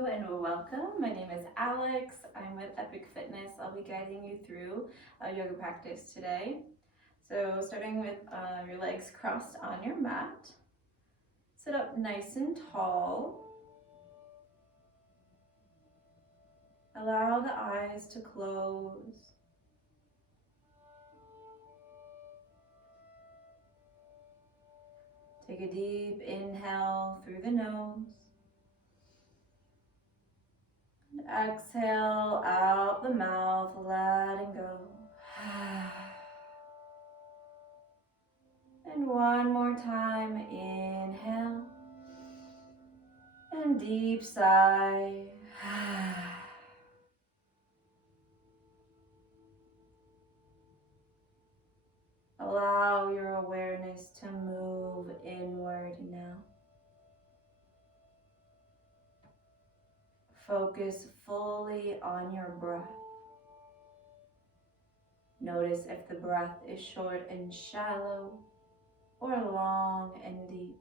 Hello and welcome. My name is Alex. I'm with Epic Fitness. I'll be guiding you through a yoga practice today. So starting with your legs crossed on your mat. Sit up nice and tall. Allow the eyes to close. Take a deep inhale through the nose. And exhale out the mouth, letting go. And one more time, inhale. And deep sigh. Allow your awareness to move inward now. Focus fully on your breath. Notice if the breath is short and shallow or long and deep.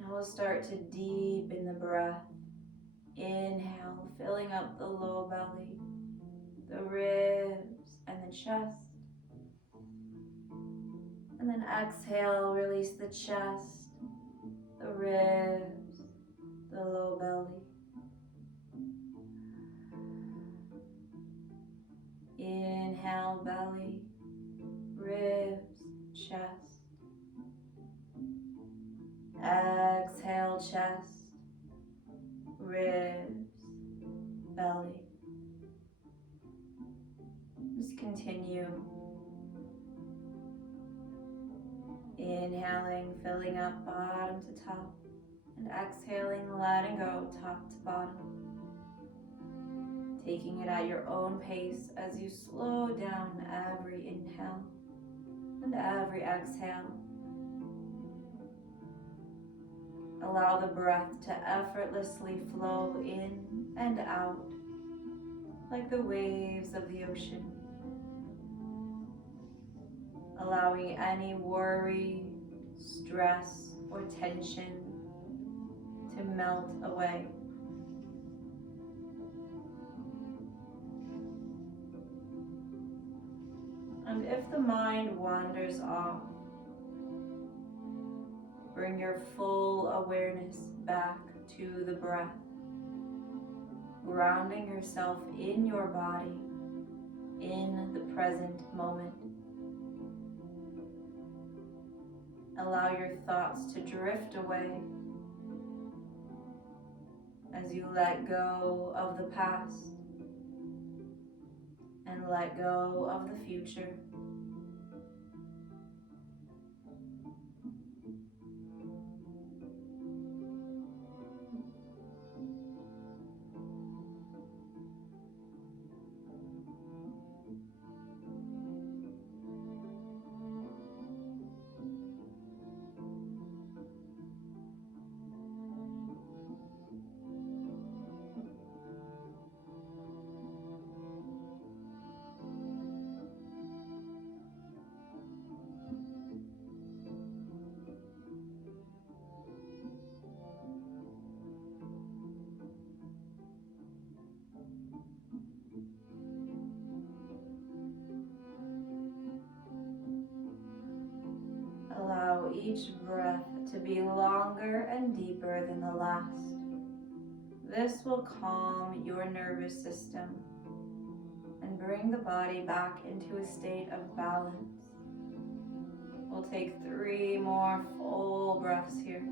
Now we'll start to deepen the breath. Inhale, filling up the low belly, the ribs, and the chest. And then exhale, release the chest, the ribs, the low belly. Inhale, belly, ribs, chest. Exhale, chest, ribs, belly. Just continue. Inhaling, filling up bottom to top, and exhaling, letting go top to bottom. Taking it at your own pace as you slow down every inhale and every exhale. Allow the breath to effortlessly flow in and out like the waves of the ocean. Allowing any worry, stress, or tension to melt away. And if the mind wanders off, bring your full awareness back to the breath, grounding yourself in your body, in the present moment. Allow your thoughts to drift away as you let go of the past and let go of the future. Allow each breath to be longer and deeper than the last. This will calm your nervous system and bring the body back into a state of balance. We'll take 3 more full breaths here.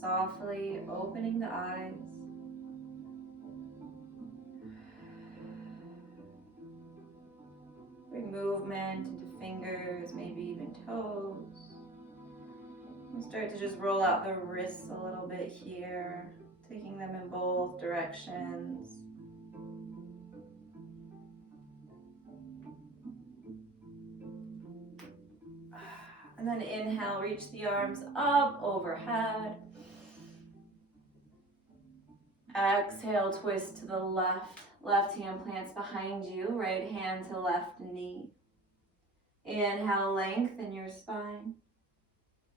softly opening the eyes. Bring movement into fingers, maybe even toes. And start to just roll out the wrists a little bit here, taking them in both directions. And then inhale, reach the arms up overhead. Exhale, twist to the left. Left hand plants behind you, right hand to left knee. Inhale, lengthen your spine.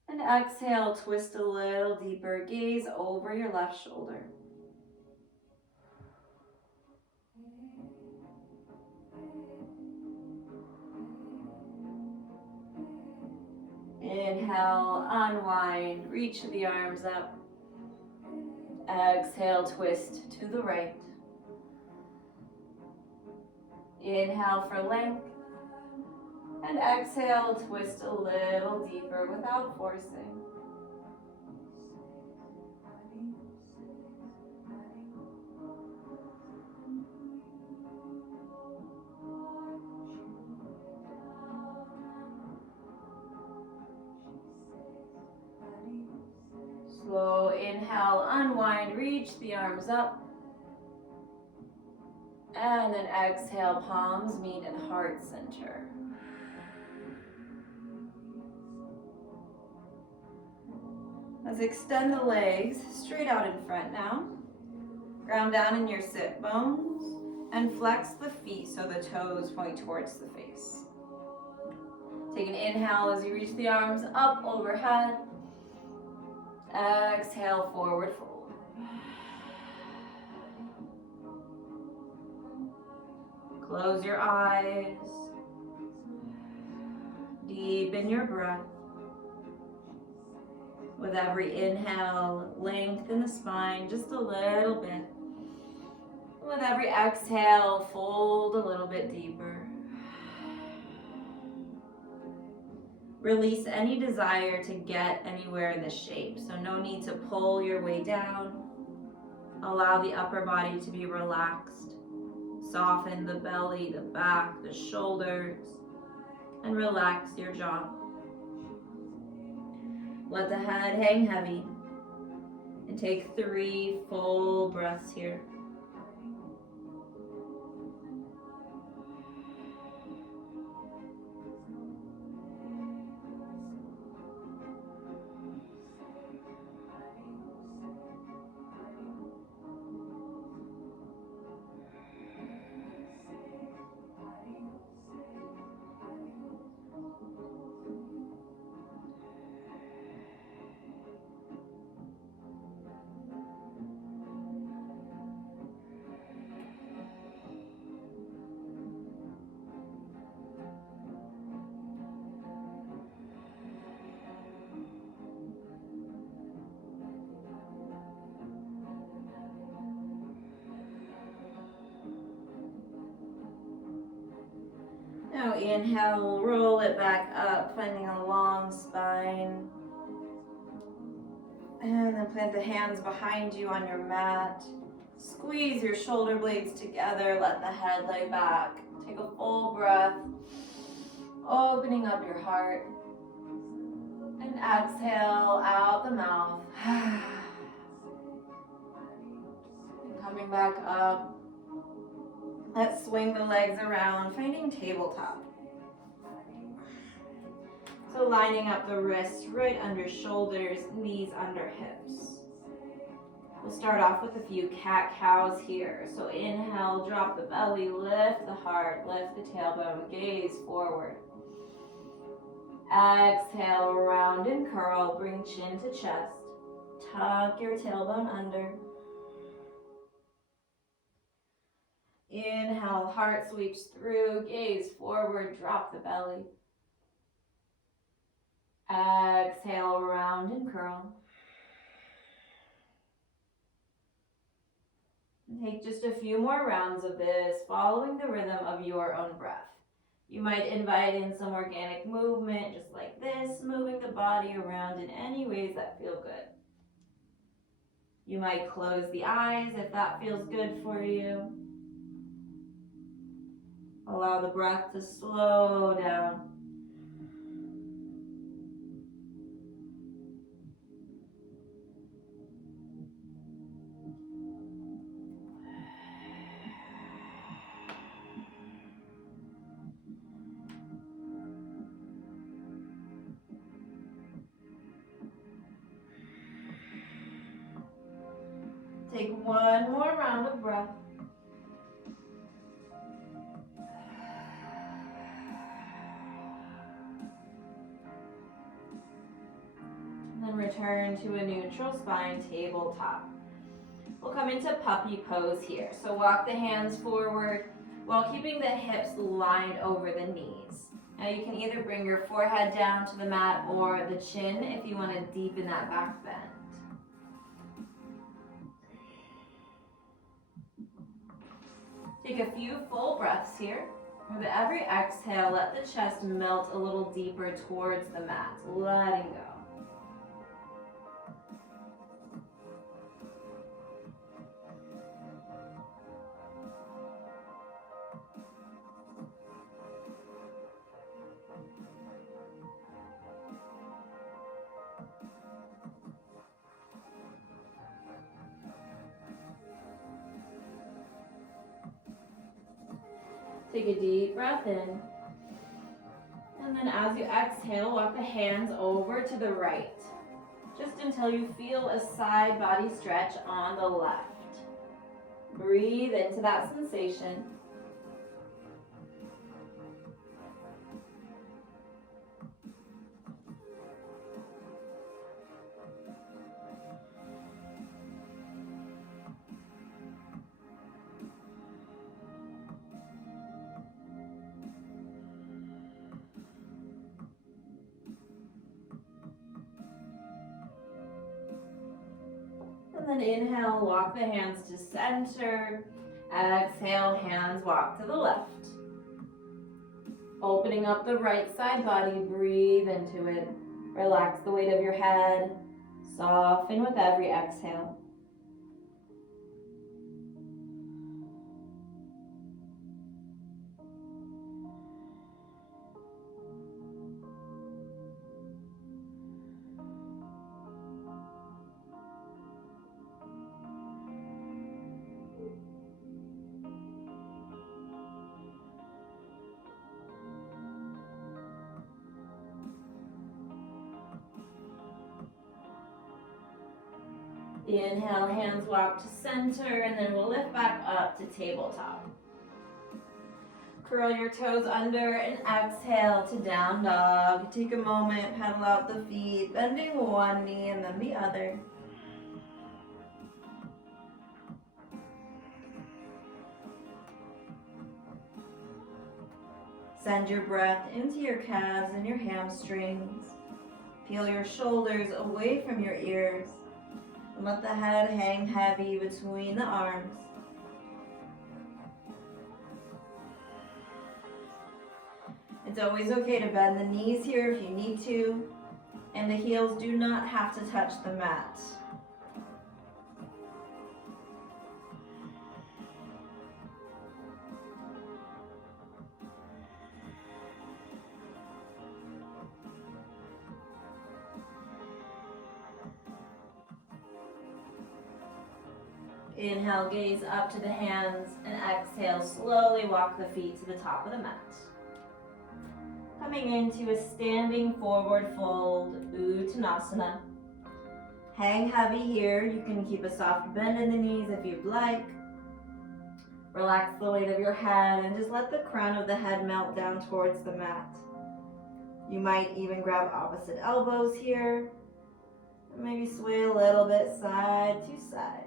And exhale, twist a little deeper. Gaze over your left shoulder. Inhale, unwind, reach the arms up. Exhale, twist to the right. Inhale for length. And exhale, twist a little deeper without forcing. Slow inhale, unwind, reach the arms up. And then exhale, palms meet in heart center. Let's extend the legs straight out in front now. Ground down in your sit bones and flex the feet so the toes point towards the face. Take an inhale as you reach the arms up overhead. Exhale, forward fold. Close your eyes. Deepen your breath. With every inhale, lengthen the spine just a little bit. With every exhale, fold a little bit deeper. Release any desire to get anywhere in the shape, so no need to pull your way down. Allow the upper body to be relaxed. Soften the belly, the back, the shoulders, and relax your jaw. Let the head hang heavy, and take 3 full breaths here. Now inhale, roll it back up, finding a long spine. And then plant the hands behind you on your mat. Squeeze your shoulder blades together, let the head lay back. Take a full breath, opening up your heart. And exhale out the mouth. And coming back up. Let's swing the legs around, finding tabletop. So lining up the wrists right under shoulders, knees under hips. We'll start off with a few cat-cows here. So inhale, drop the belly, lift the heart, lift the tailbone, gaze forward. Exhale, round and curl, bring chin to chest. Tuck your tailbone under. Inhale, heart sweeps through, gaze forward, drop the belly. Exhale, round and curl. And take just a few more rounds of this, following the rhythm of your own breath. You might invite in some organic movement, just like this, moving the body around in any ways that feel good. You might close the eyes if that feels good for you. Allow the breath to slow down. Take one more round of breath. And then return to a neutral spine tabletop. We'll come into puppy pose here. So walk the hands forward while keeping the hips lined over the knees. Now you can either bring your forehead down to the mat or the chin if you want to deepen that back bend. Take a few full breaths here. With every exhale, let the chest melt a little deeper towards the mat, letting go. Take a deep breath in. And then as you exhale, walk the hands over to the right, just until you feel a side body stretch on the left. Breathe into that sensation. And then inhale, walk the hands to center. Exhale, hands walk to the left. Opening up the right side body, breathe into it. Relax the weight of your head. Soften with every exhale. Inhale, hands walk to center, and then we'll lift back up to tabletop. Curl your toes under and exhale to down dog. Take a moment, pedal out the feet, bending one knee and then the other. Send your breath into your calves and your hamstrings. Peel your shoulders away from your ears. And let the head hang heavy between the arms. It's always okay to bend the knees here if you need to, and the heels do not have to touch the mat. Inhale, gaze up to the hands, and exhale, slowly walk the feet to the top of the mat. Coming into a standing forward fold, Uttanasana. Hang heavy here. You can keep a soft bend in the knees if you'd like. Relax the weight of your head and just let the crown of the head melt down towards the mat. You might even grab opposite elbows here. And maybe sway a little bit side to side.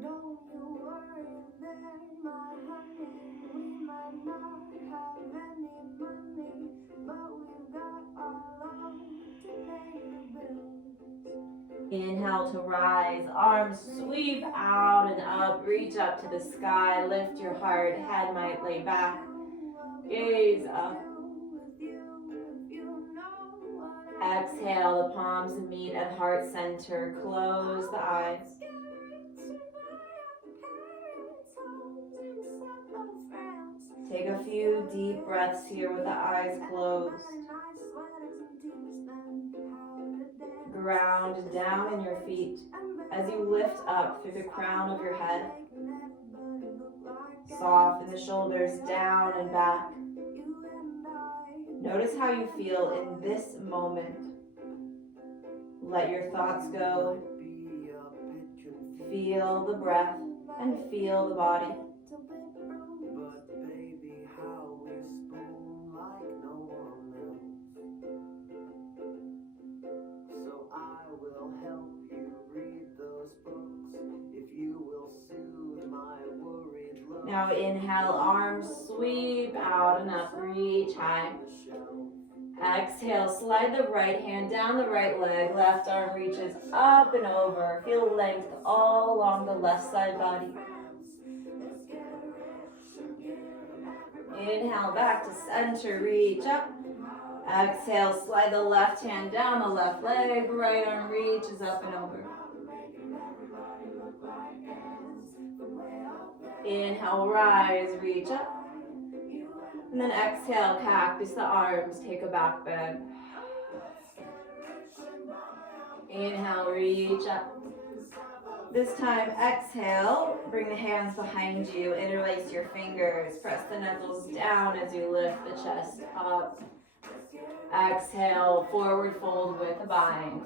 Don't you worry there, my honey. We might not have any money, but we've got our love to pay the bills. Inhale to rise, arms sweep out and up, reach up to the sky, lift your heart, head might lay back, gaze up. Exhale, the palms meet at heart center, close the eyes. Take a few deep breaths here with the eyes closed. Ground down in your feet as you lift up through the crown of your head. Soften the shoulders down and back. Notice how you feel in this moment. Let your thoughts go. Feel the breath and feel the body. Now inhale, arms sweep out and up, reach high. Exhale, slide the right hand down the right leg, left arm reaches up and over. Feel length all along the left side body. Inhale, back to center, reach up. Exhale, slide the left hand down the left leg, right arm reaches up and over. Inhale, rise, reach up. And then exhale, cactus the arms, take a back bend. Inhale, reach up. This time, exhale, bring the hands behind you, interlace your fingers, press the knuckles down as you lift the chest up. Exhale, forward fold with a bind.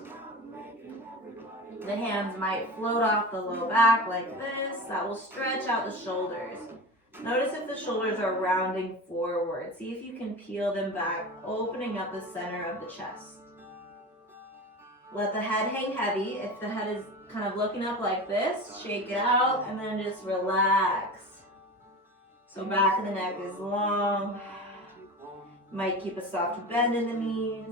The hands might float off the low back like this. That will stretch out the shoulders. Notice if the shoulders are rounding forward. See if you can peel them back, opening up the center of the chest. Let the head hang heavy. If the head is kind of looking up like this, shake it out and then just relax. So back of the neck is long. Might keep a soft bend in the knees.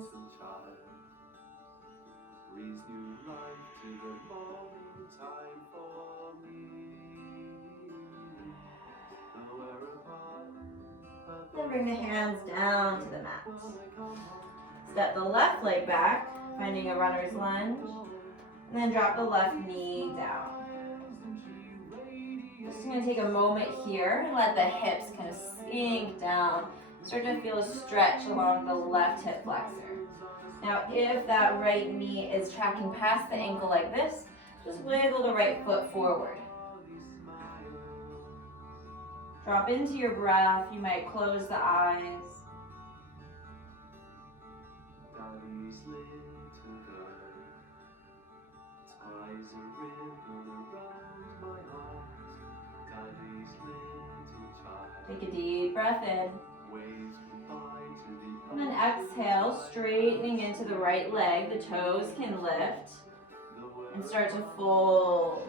Then bring the hands down to the mat. Step the left leg back, finding a runner's lunge. And then drop the left knee down. Just going to take a moment here and let the hips kind of sink down. Start to feel a stretch along the left hip flexor. Now, if that right knee is tracking past the ankle like this, just wiggle the right foot forward. Drop into your breath. You might close the eyes. Take a deep breath in. And then exhale, straightening into the right leg. The toes can lift and start to fold.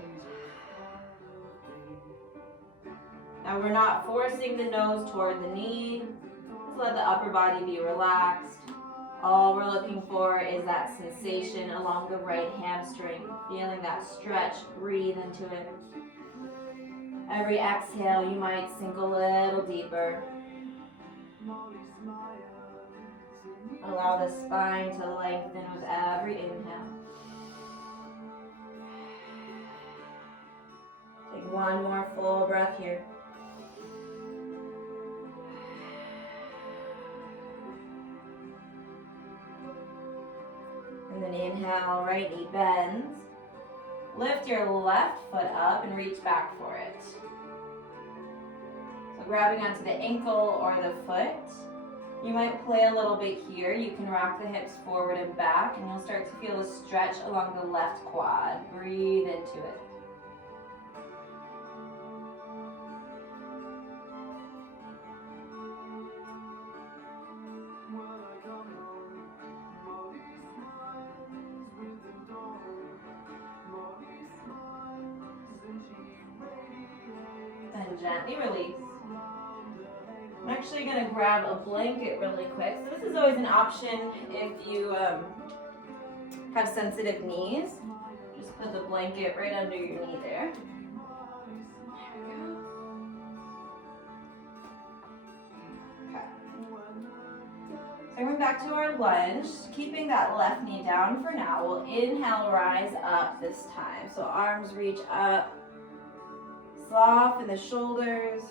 Now we're not forcing the nose toward the knee. Just let the upper body be relaxed. All we're looking for is that sensation along the right hamstring. Feeling that stretch, breathe into it. Every exhale, you might sink a little deeper. Allow the spine to lengthen with every inhale. Take one more full breath here. And then inhale, right knee bends. Lift your left foot up and reach back for it. So grabbing onto the ankle or the foot. You might play a little bit here. You can rock the hips forward and back, and you'll start to feel a stretch along the left quad. Breathe into it. And gently release. I'm actually going to grab a blanket really quick. So this is always an option if you have sensitive knees. Just put the blanket right under your knee there. Coming back to our lunge, keeping that left knee down for now. We'll inhale, rise up this time. So arms reach up, soften the shoulders.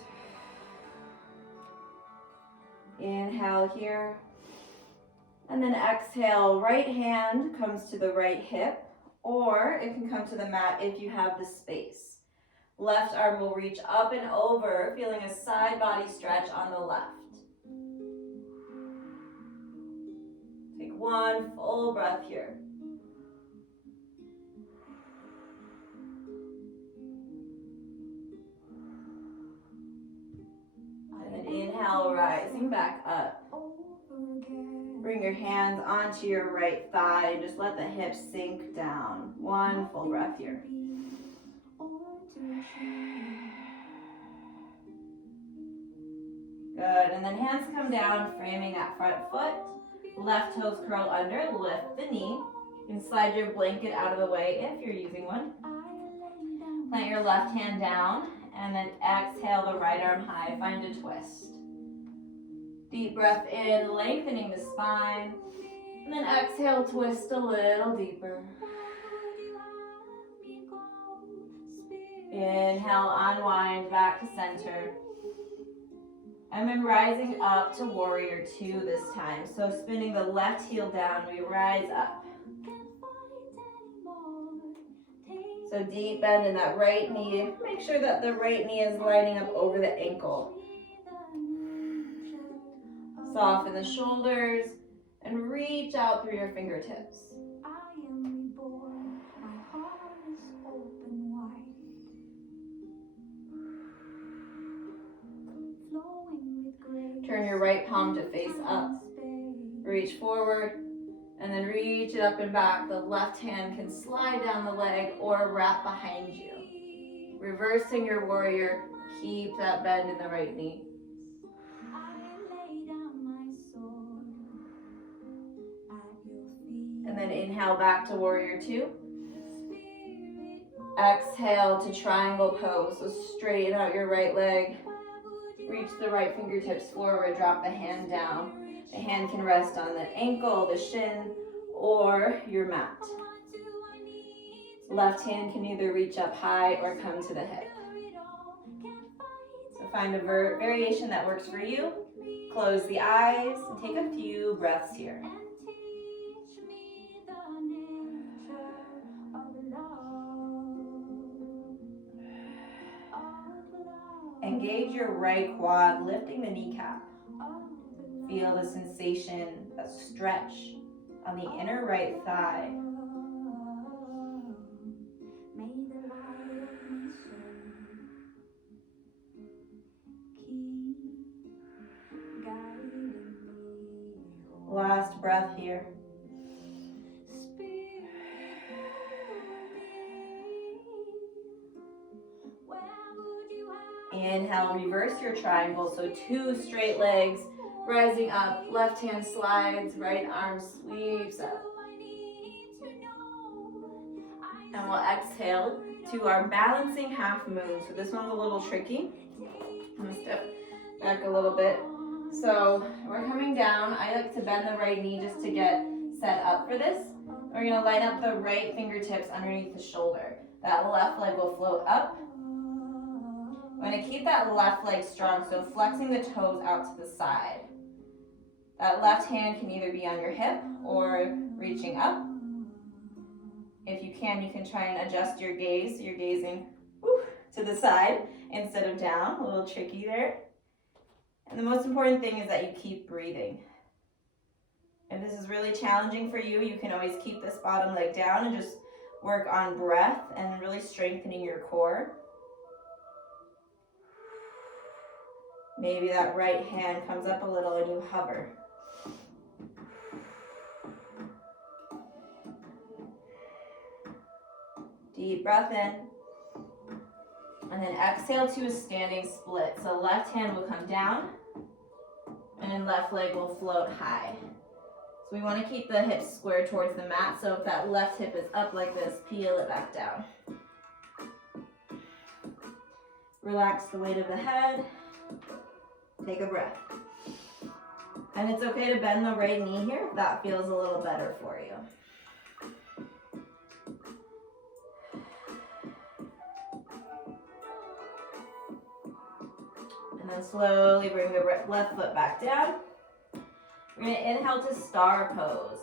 Inhale here. And then exhale, right hand comes to the right hip, or it can come to the mat if you have the space. Left arm will reach up and over, feeling a side body stretch on the left. Take one full breath here. And then inhale, rising back up. Bring your hands onto your right thigh and just let the hips sink down. One full breath here. Good, and then hands come down, framing that front foot. Left toes curl under, lift the knee. You can slide your blanket out of the way if you're using one. Plant your left hand down, and then exhale the right arm high, find a twist. Deep breath in, lengthening the spine, and then exhale, twist a little deeper. Inhale, unwind back to center. And then rising up to warrior two this time. So spinning the left heel down, we rise up. So deep bend in that right knee. Make sure that the right knee is lining up over the ankle. Soften the shoulders and reach out through your fingertips. Turn your right palm to face up. Reach forward and then reach it up and back. The left hand can slide down the leg or wrap behind you. Reversing your warrior, keep that bend in the right knee. And then inhale back to warrior two. Exhale to triangle pose. So straighten out your right leg. Reach the right fingertips forward, drop the hand down. The hand can rest on the ankle, the shin, or your mat. Left hand can either reach up high or come to the hip. So find a variation that works for you. Close the eyes and take a few breaths here. Engage your right quad, lifting the kneecap. Feel the sensation of stretch on the inner right thigh. Last breath here. Inhale, reverse your triangle, so two straight legs, rising up, left hand slides, right arm sweeps up. And we'll exhale to our balancing half moon. So this one's a little tricky. I'm gonna step back a little bit. So we're coming down. I like to bend the right knee just to get set up for this. We're gonna line up the right fingertips underneath the shoulder. That left leg will float up. We're going to keep that left leg strong, so flexing the toes out to the side. That left hand can either be on your hip or reaching up. If you can try and adjust your gaze, so you're gazing to the side instead of down. A little tricky there. And the most important thing is that you keep breathing. If this is really challenging for you, you can always keep this bottom leg down and just work on breath and really strengthening your core. Maybe that right hand comes up a little and you hover. Deep breath in. And then exhale to a standing split. So left hand will come down and then left leg will float high. So we want to keep the hips square towards the mat. So if that left hip is up like this, peel it back down. Relax the weight of the head. Take a breath. And it's okay to bend the right knee here if that feels a little better for you. And then slowly bring the left foot back down. We're going to inhale to star pose.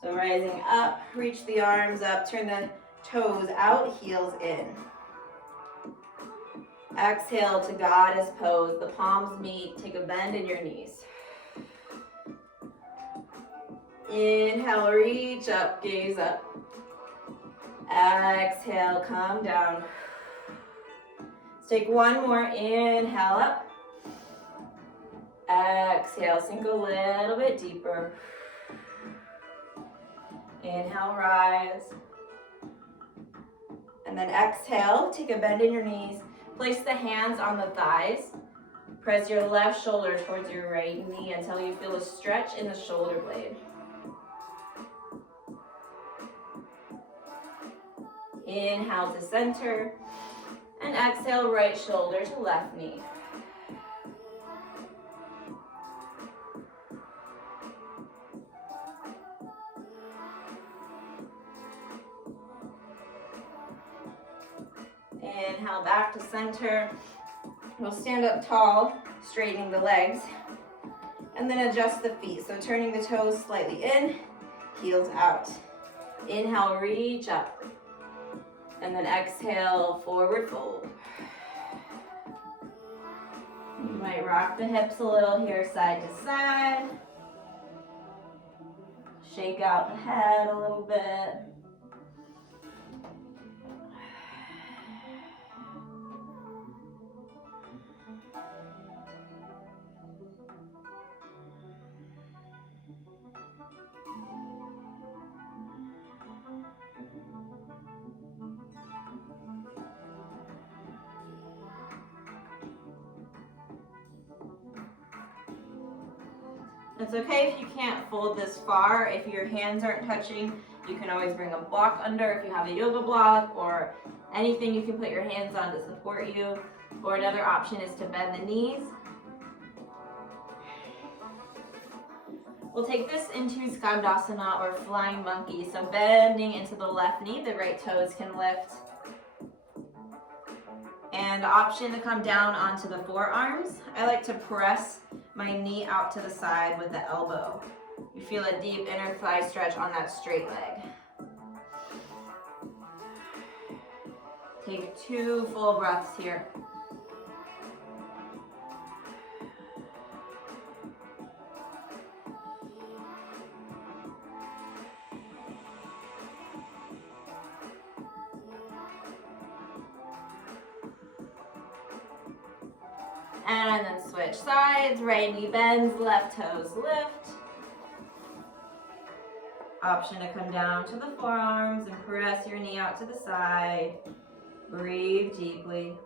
So rising up, reach the arms up, turn the toes out, heels in. Exhale to goddess pose. The palms meet. Take a bend in your knees. Inhale, reach up, gaze up. Exhale, come down. Let's take one more. Inhale up. Exhale, sink a little bit deeper. Inhale, rise. And then exhale, take a bend in your knees. Place the hands on the thighs. Press your left shoulder towards your right knee until you feel a stretch in the shoulder blade. Inhale to center. And exhale, right shoulder to left knee. Inhale back to center. We'll stand up tall, straightening the legs, and then adjust the feet. So turning the toes slightly in, heels out. Inhale, reach up. And then exhale, forward fold. You might rock the hips a little here, side to side. Shake out the head a little bit. It's okay if you can't fold this far. If your hands aren't touching, you can always bring a block under if you have a yoga block or anything you can put your hands on to support you. Or another option is to bend the knees. We'll take this into Skandasana or flying monkey. So bending into the left knee, the right toes can lift. And option to come down onto the forearms. I like to press my knee out to the side with the elbow. You feel a deep inner thigh stretch on that straight leg. Take 2 full breaths here. And then switch sides, right knee bends, left toes lift. Option to come down to the forearms and press your knee out to the side. Breathe deeply.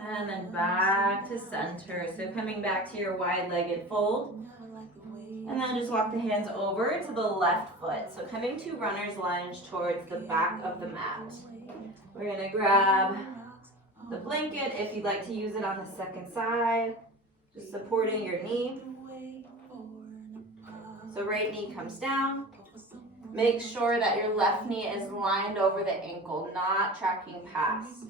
And then back to center. So coming back to your wide-legged fold. And then just walk the hands over to the left foot. So coming to runner's lunge towards the back of the mat. We're going to grab the blanket if you'd like to use it on the second side. Just supporting your knee. So right knee comes down. Make sure that your left knee is lined over the ankle, not tracking past.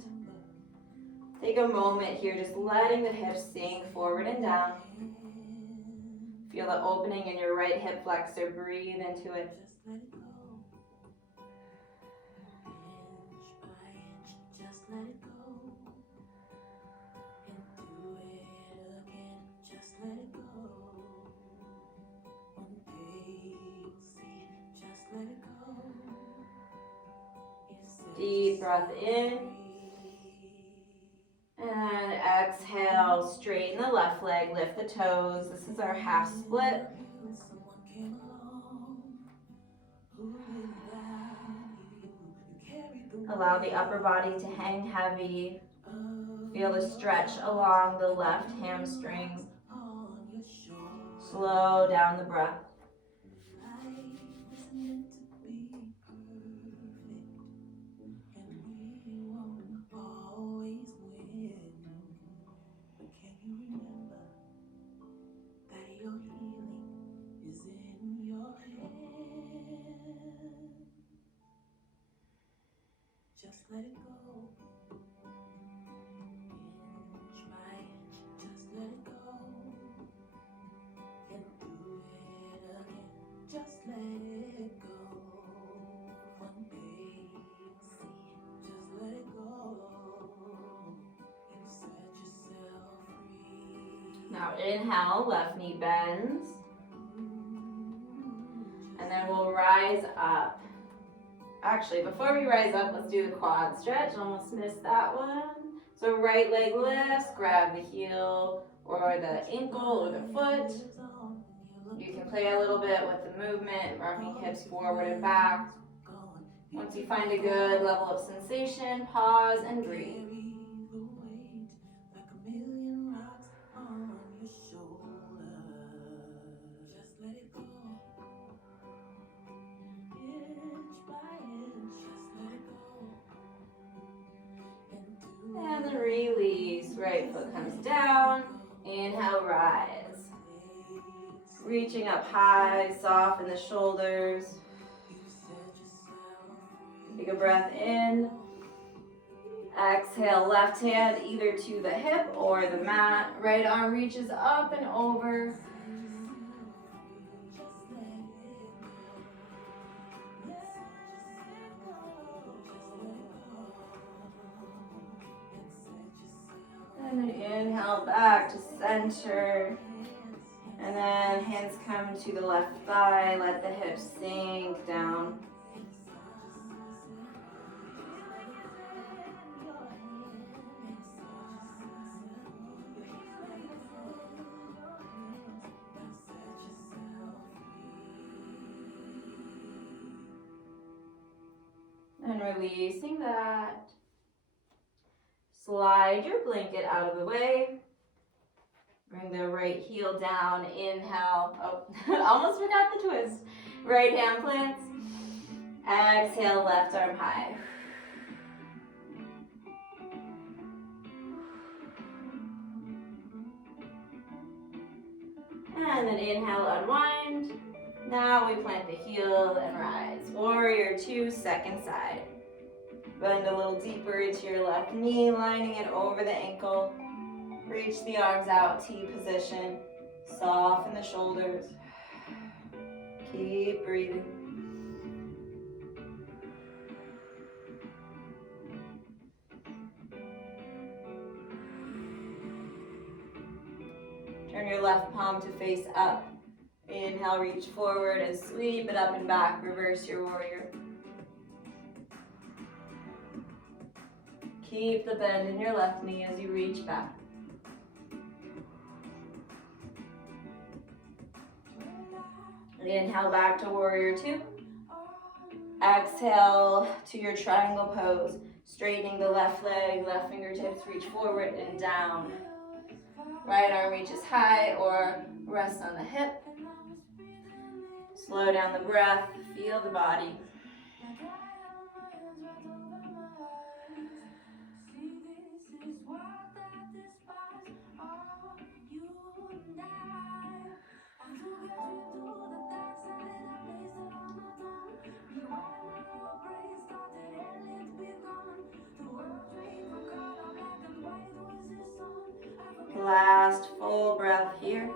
Take a moment here, just letting the hips sink forward and down. Feel the opening in your right hip flexor. Breathe into it. deep breath in. And exhale, straighten the left leg, lift the toes. This is our half split. Allow the upper body to hang heavy. Feel the stretch along the left hamstring. Slow down the breath. Just let it go. Inch by inch, just let it go. And do it again. Just let it go. One day you'll see. Just let it go. You set yourself free. Now inhale, left knee bends. And then we'll rise up. Actually, before we rise up, let's do the quad stretch. Almost missed that one. So right leg lifts, grab the heel or the ankle or the foot. You can play a little bit with the movement, rocking hips forward and back. Once you find a good level of sensation, pause and breathe. And then release. Right foot comes down. Inhale, rise. Reaching up high, soften the shoulders. Take a breath in. Exhale, left hand either to the hip or the mat. Right arm reaches up and over. And then inhale back to center. And then hands come to the left thigh. Let the hips sink down. And releasing that. Slide your blanket out of the way. Bring the right heel down. Inhale. Oh, almost forgot the twist. Right hand plants. Exhale, left arm high. And then inhale, unwind. Now we plant the heel and rise. Warrior two, second side. Bend a little deeper into your left knee, lining it over the ankle. Reach the arms out, T position. Soften the shoulders. Keep breathing. Turn your left palm to face up. Inhale, reach forward and sweep it up and back. Reverse your warrior. Keep the bend in your left knee as you reach back. Inhale back to warrior two. Exhale to your triangle pose. Straightening the left leg, left fingertips reach forward and down. Right arm reaches high or rest on the hip. Slow down the breath, feel the body. Last full breath here.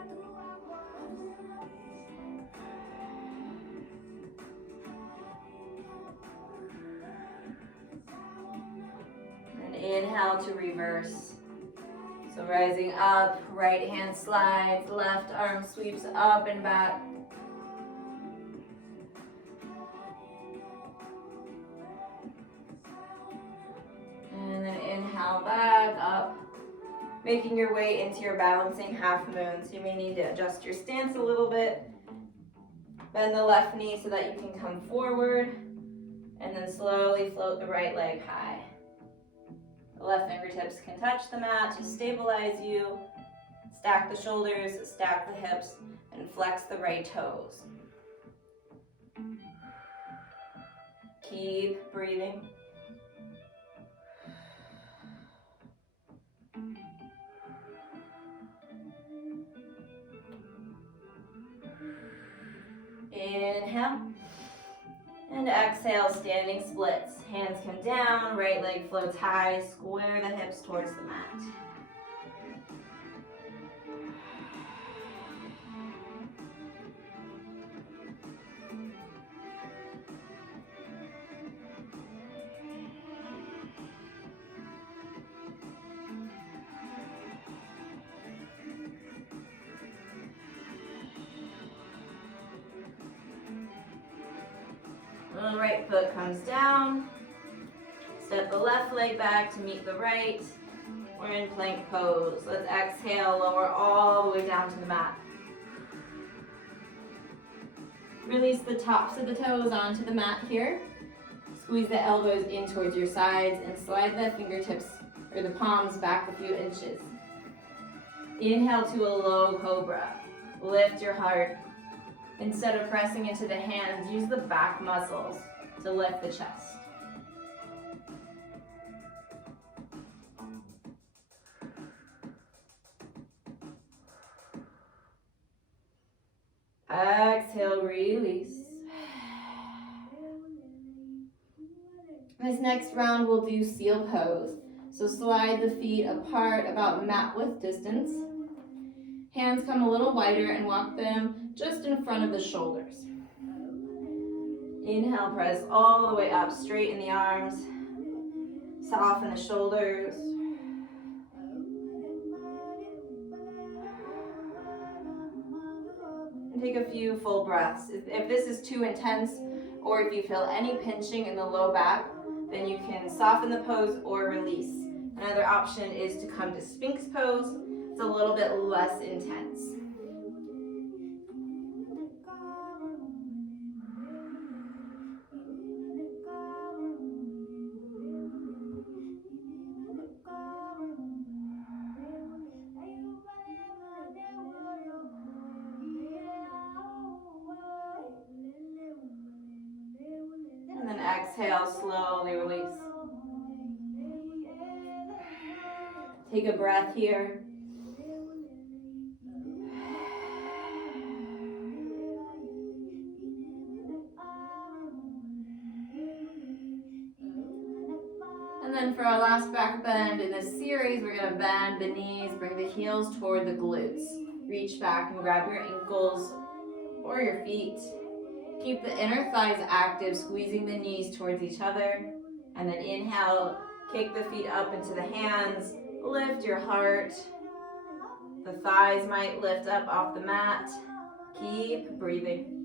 And inhale to reverse. So rising up, right hand slides, left arm sweeps up and back. inhale back up, making your way into your balancing half moon. So you may need to adjust your stance a little bit. Bend the left knee so that you can come forward, and then slowly float the right leg high. The left fingertips can touch the mat to stabilize you. Stack the shoulders, stack the hips, and flex the right toes. Keep breathing. Inhale. And exhale, standing splits. Hands come down, right leg floats high, square the hips towards the mat. The right foot comes down. Step the left leg back to meet the right. We're in plank pose. Let's exhale, lower all the way down to the mat. Release the tops of the toes onto the mat here. Squeeze the elbows in towards your sides and slide the fingertips or the palms back a few inches. Inhale to a low cobra. Lift your heart. Instead of pressing into the hands, use the back muscles to lift the chest. Exhale, release. This next round we'll do seal pose. So slide the feet apart about mat width distance. Hands come a little wider and walk them just in front of the shoulders. Inhale, press all the way up, straighten the arms, soften the shoulders. And take a few full breaths. If this is too intense, or if you feel any pinching in the low back, then you can soften the pose or release. Another option is to come to Sphinx pose. It's a little bit less intense. And then exhale, slowly release. Take a breath here. And then for our last back bend in this series, we're gonna bend the knees, bring the heels toward the glutes. Reach back and grab your ankles or your feet. Keep the inner thighs active, squeezing the knees towards each other. And then inhale, kick the feet up into the hands, lift your heart. The thighs might lift up off the mat. Keep breathing.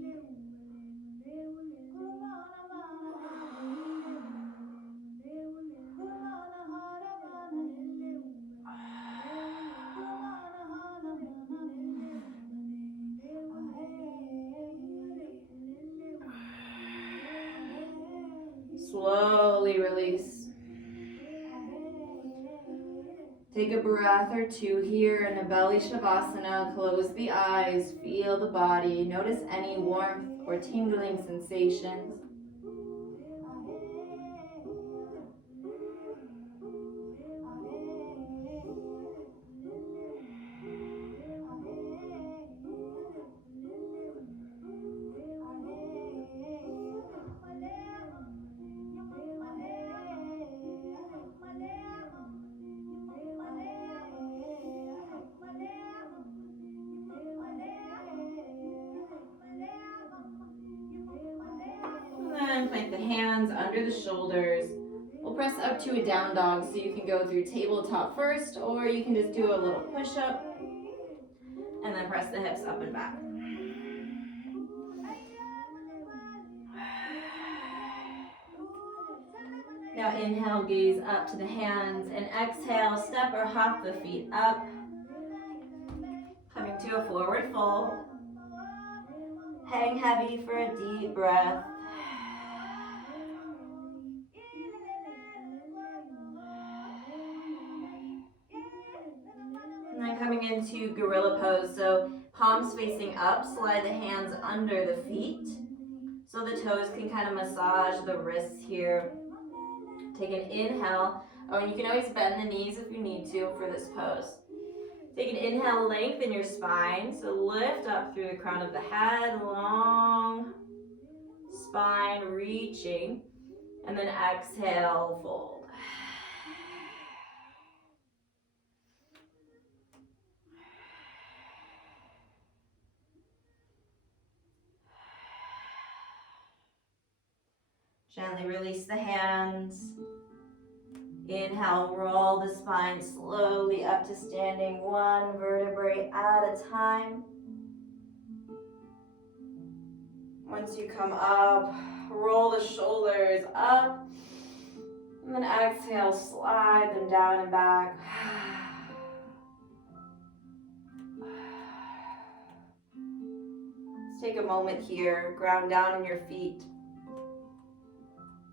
Slowly release. Take a breath or two here in a belly shavasana. Close the eyes, feel the body. Notice any warmth or tingling sensations. And plant the hands under the shoulders. We'll press up to a down dog, so you can go through tabletop first, or you can just do a little push-up and then press the hips up and back. Now inhale, gaze up to the hands, and exhale, step or hop the feet up. Coming to a forward fold. Hang heavy for a deep breath. And then coming into gorilla pose. So palms facing up, slide the hands under the feet. So the toes can kind of massage the wrists here. Take an inhale. Oh, and you can always bend the knees if you need to for this pose. Take an inhale, lengthen your spine. So lift up through the crown of the head, long spine reaching. And then exhale, fold. Gently release the hands. Inhale, roll the spine slowly up to standing, one vertebrae at a time. Once you come up, roll the shoulders up, and then exhale, slide them down and back. Let's take a moment here, ground down in your feet.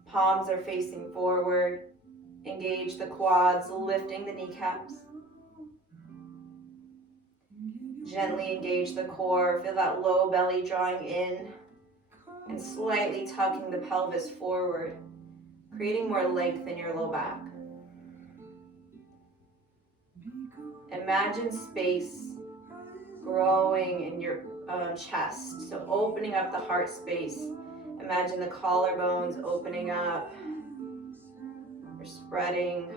Palms are facing forward. Engage the quads, lifting the kneecaps. Gently engage the core. Feel that low belly drawing in and slightly tucking the pelvis forward, creating more length in your low back. Imagine space growing in your chest, so opening up the heart space. Imagine the collarbones opening up. You're spreading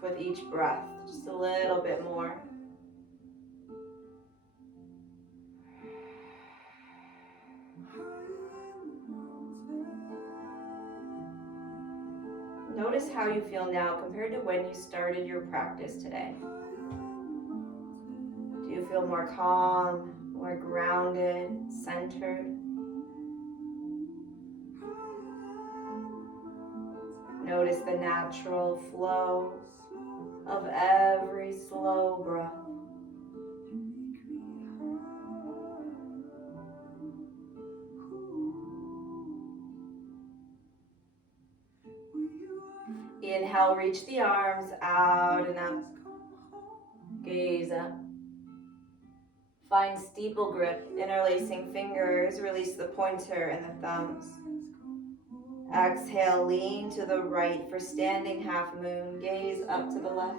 with each breath, just a little bit more. Notice how you feel now compared to when you started your practice today. Do you feel more calm, more grounded, centered? Notice the natural flow of every slow breath. Inhale, reach the arms out and up. Gaze up. Find steeple grip, interlacing fingers. Release the pointer and the thumbs. Exhale, lean to the right for standing half moon. Gaze up to the left.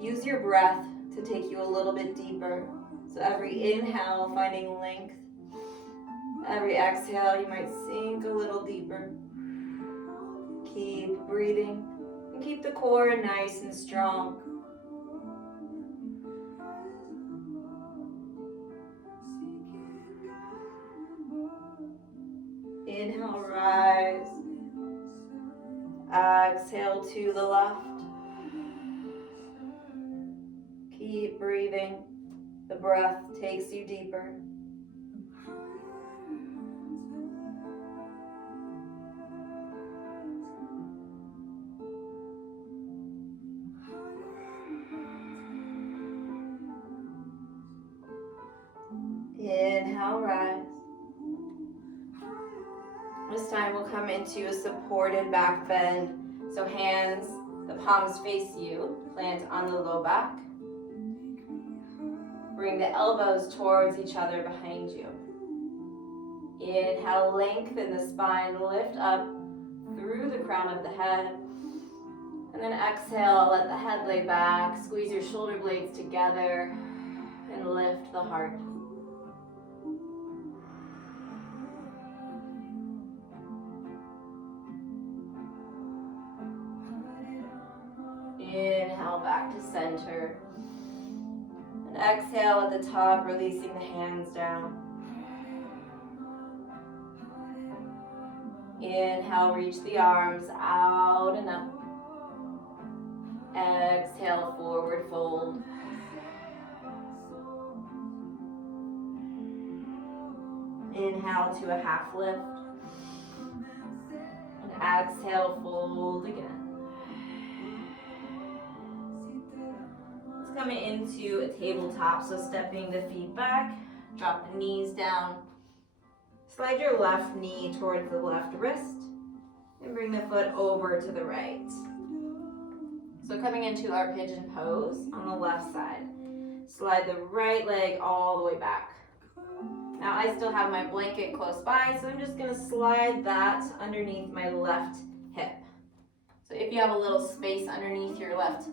Use your breath to take you a little bit deeper. So every inhale, finding length. Every exhale, you might sink a little deeper. Keep breathing and keep the core nice and strong. Inhale, rise. Exhale to the left. Keep breathing. The breath takes you deeper. Inhale, rise. This time we'll come into a supported back bend. So hands, the palms face you, plant on the low back. Bring the elbows towards each other behind you. Inhale, lengthen the spine, lift up through the crown of the head. And then exhale, let the head lay back, squeeze your shoulder blades together, and lift the heart. Inhale, back to center. And exhale at the top, releasing the hands down. Inhale, reach the arms out and up. Exhale, forward fold. Inhale to a half lift. And exhale, fold again. Let's come into a tabletop, so stepping the feet back, drop the knees down. Slide your left knee towards the left wrist and bring the foot over to the right. So coming into our pigeon pose on the left side. Slide the right leg all the way back. Now I still have my blanket close by, so I'm just gonna slide that underneath my left hip. So if you have a little space underneath your left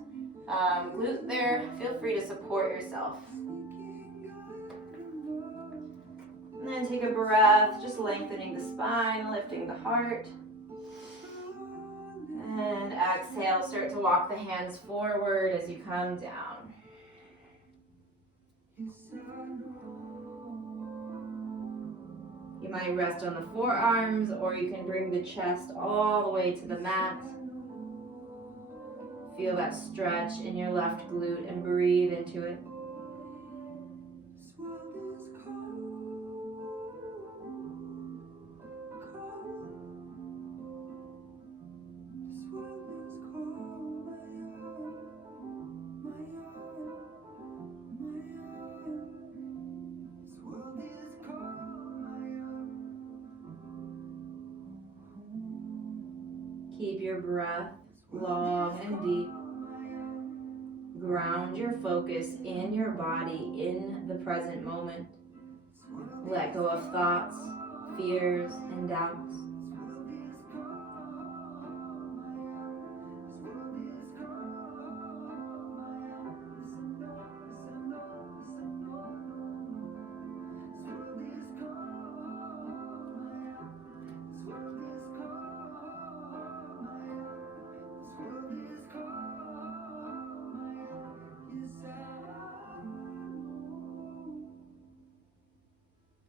glute there, feel free to support yourself. And then take a breath, just lengthening the spine, lifting the heart. And exhale, start to walk the hands forward as you come down. You might rest on the forearms, or you can bring the chest all the way to the mat. Feel that stretch in your left glute and breathe into it. Keep your breath long and deep. Ground your focus in your body, in the present moment. Let go of thoughts, fears, and doubts.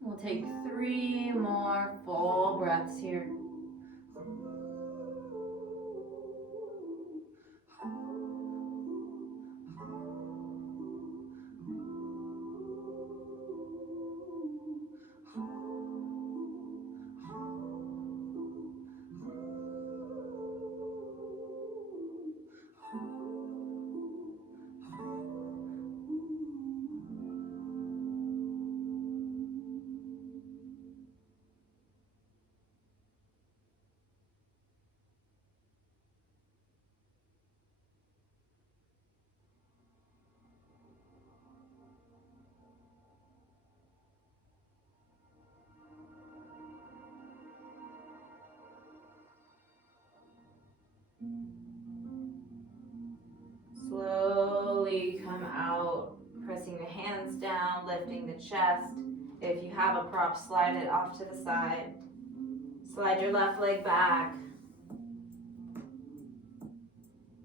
We'll take 3 more full breaths here. Slowly come out, pressing the hands down, lifting the chest. If you have a prop, slide it off to the side. Slide your left leg back.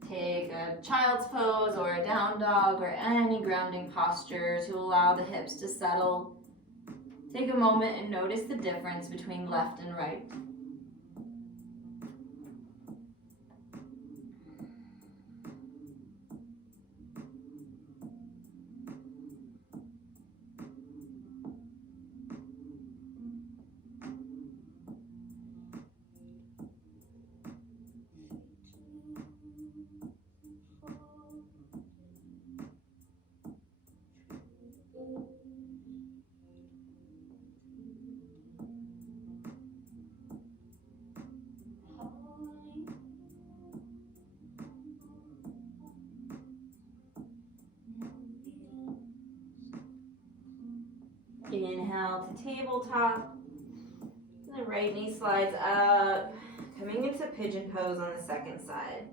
Take a child's pose or a down dog or any grounding posture to allow the hips to settle. Take a moment and notice the difference between left and right. Inhale to tabletop. The right knee slides up, coming into pigeon pose on the second side.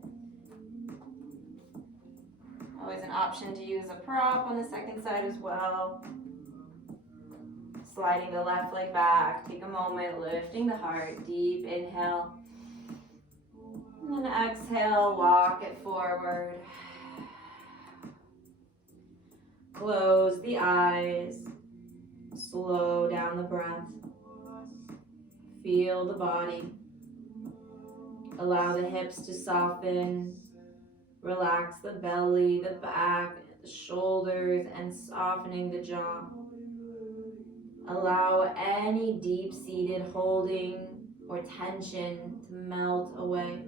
Always an option to use a prop on the second side as well. Sliding the left leg back. Take a moment, lifting the heart. Deep inhale. And then exhale, walk it forward. Close the eyes. Slow down the breath. Feel the body. Allow the hips to soften. Relax the belly, the back, the shoulders, and softening the jaw. Allow any deep-seated holding or tension to melt away.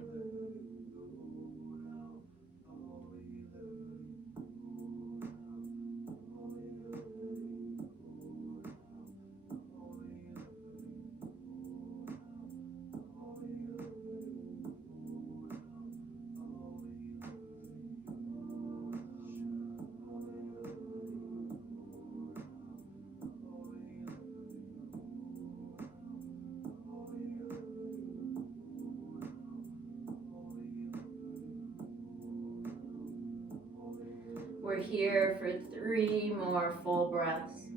We're here for 3 more full breaths.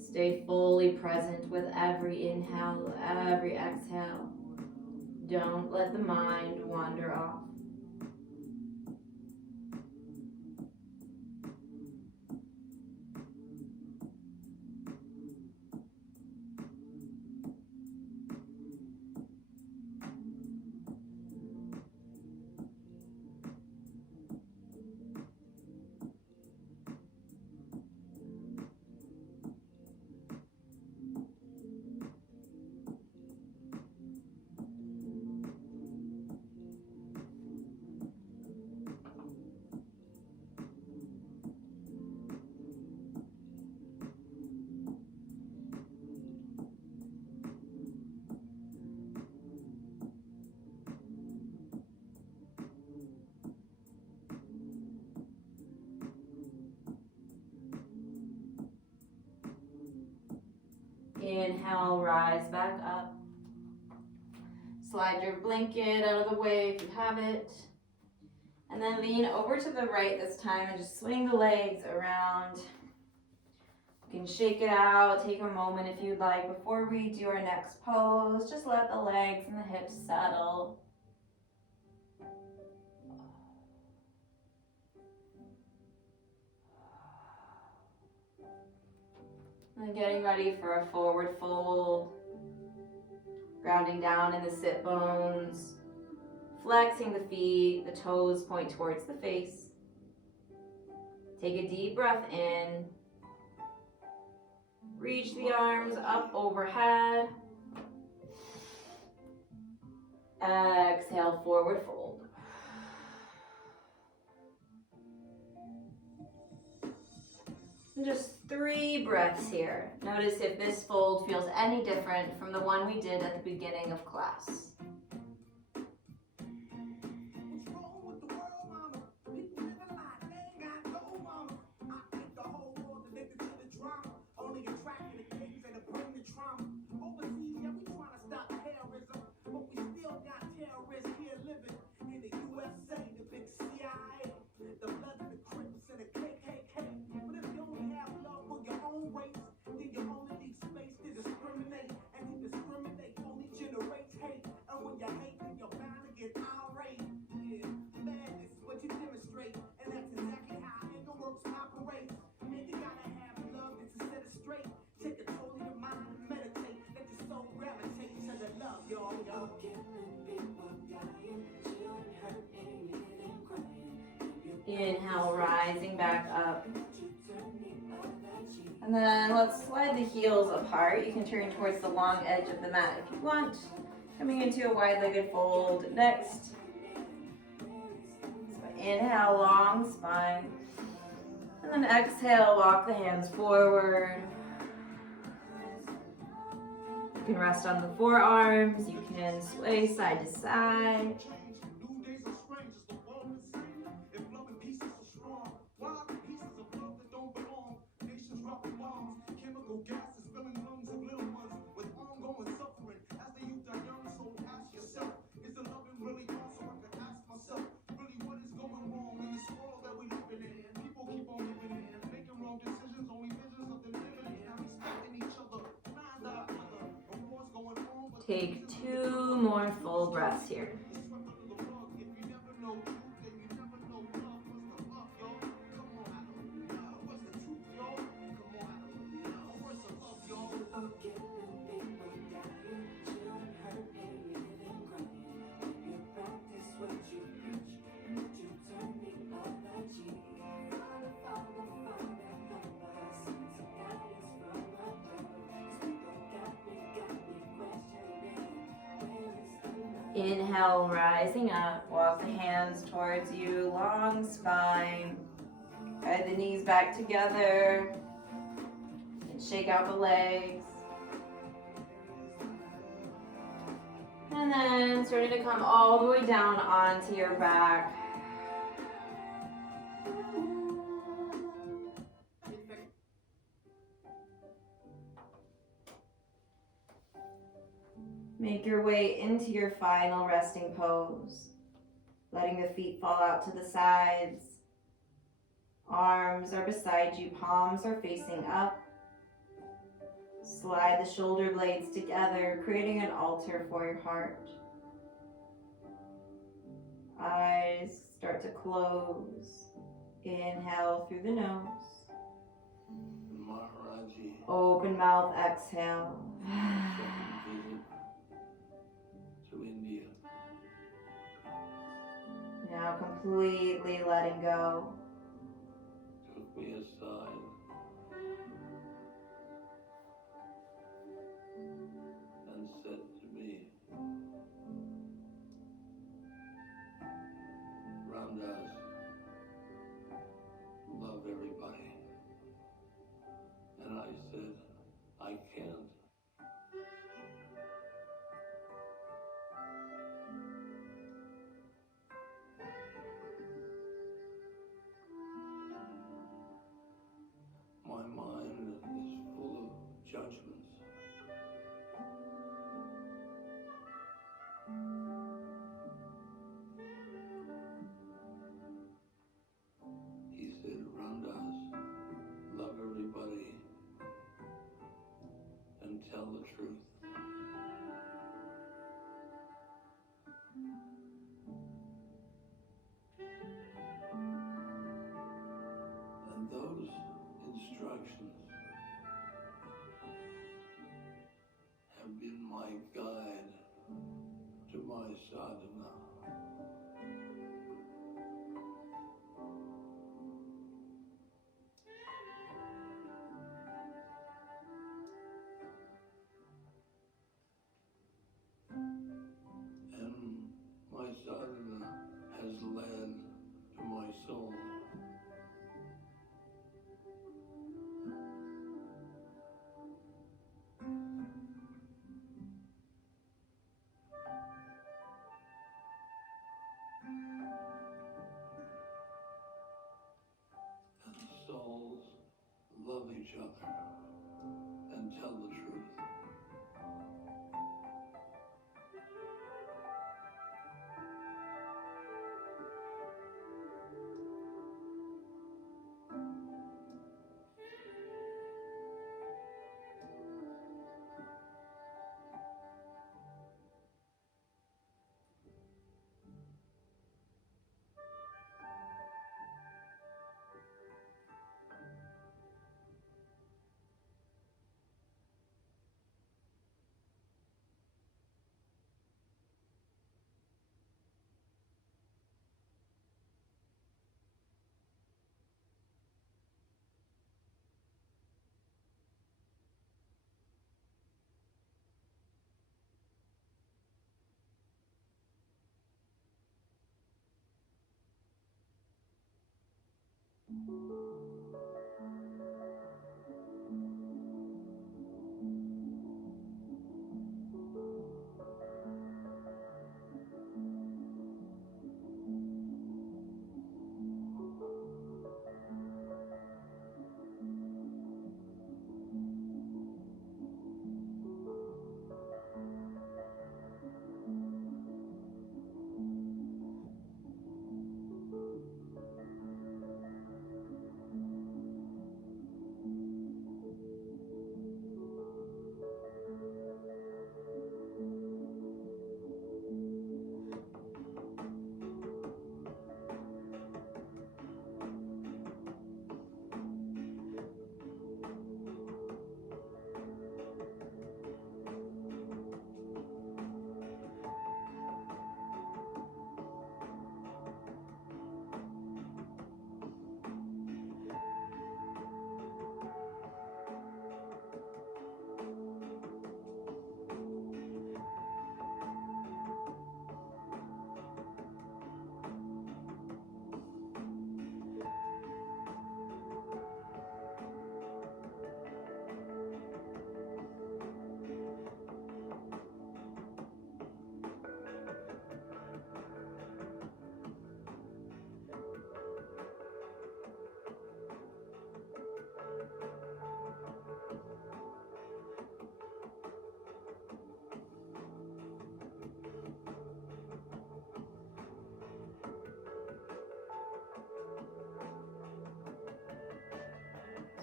Stay fully present with every inhale, every exhale. Don't let the mind wander off. Inhale, rise back up. Slide your blanket out of the way if you have it. And then lean over to the right this time and just swing the legs around. You can shake it out, take a moment if you'd like. Before we do our next pose, just let the legs and the hips settle. And getting ready for a forward fold. Grounding down in the sit bones. Flexing the feet, the toes point towards the face. Take a deep breath in. Reach the arms up overhead. Exhale, forward fold. And just 3 breaths here. Notice if this fold feels any different from the one we did at the beginning of class. Inhale, rising back up. And then let's slide the heels apart. You can turn towards the long edge of the mat if you want. Coming into a wide-legged fold next. So inhale, long spine. And then exhale, walk the hands forward. You can rest on the forearms. You can sway side to side. Take 2 more full breaths here. Inhale, rising up. Walk the hands towards you, long spine. Guide the knees back together. And shake out the legs. And then starting to come all the way down onto your back. Make your way into your final resting pose. Letting the feet fall out to the sides. Arms are beside you, palms are facing up. Slide the shoulder blades together, creating an altar for your heart. Eyes start to close. Inhale through the nose. Maharaji. Open mouth, exhale. Second visit to India. Now completely letting go. Took me aside. And said to me, Ramdas, love everybody. And I said, I can't. My mind is full of judgments. He said, Ramdas, love everybody and tell the truth. And those instructions have been my guide to my sadhana. And my sadhana has led to my soul. And souls love each other and tell the truth.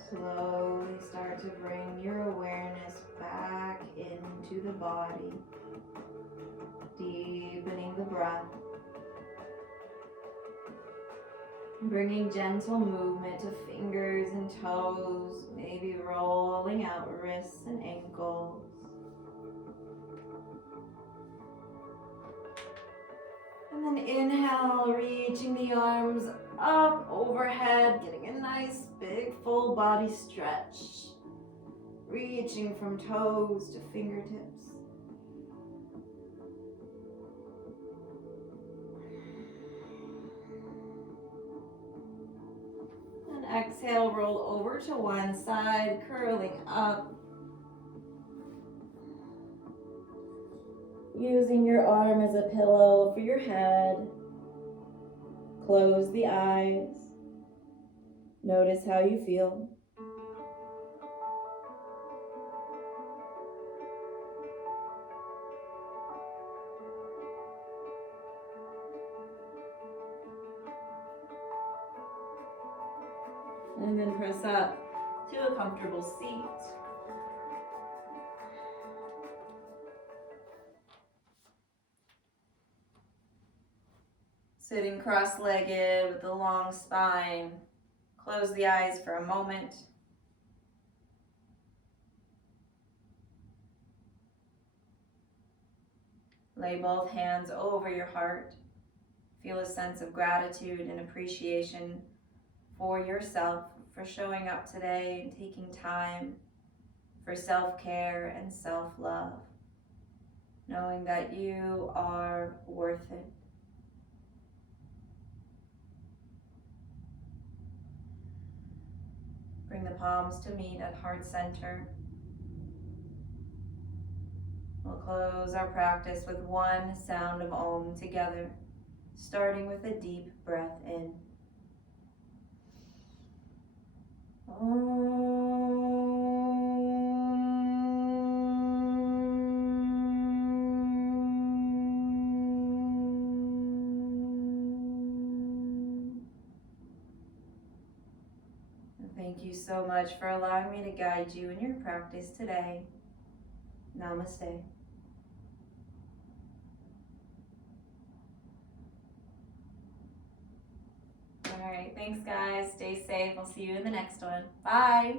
Slowly start to bring your awareness back into the body, deepening the breath, bringing gentle movement to fingers and toes, maybe rolling out wrists and ankles. And then inhale, reaching the arms up overhead, getting a nice big full body stretch. Reaching from toes to fingertips. And exhale, roll over to one side, curling up. Using your arm as a pillow for your head. Close the eyes. Notice how you feel. And then press up to a comfortable seat. Sitting cross-legged with a long spine. Close the eyes for a moment. Lay both hands over your heart. Feel a sense of gratitude and appreciation for yourself, for showing up today and taking time for self-care and self-love, knowing that you are worth it. Bring the palms to meet at heart center. We'll close our practice with one sound of Om together, starting with a deep breath in. Thank you so much for allowing me to guide you in your practice today. Namaste. All right, thanks guys. Stay safe. I'll see you in the next one. Bye.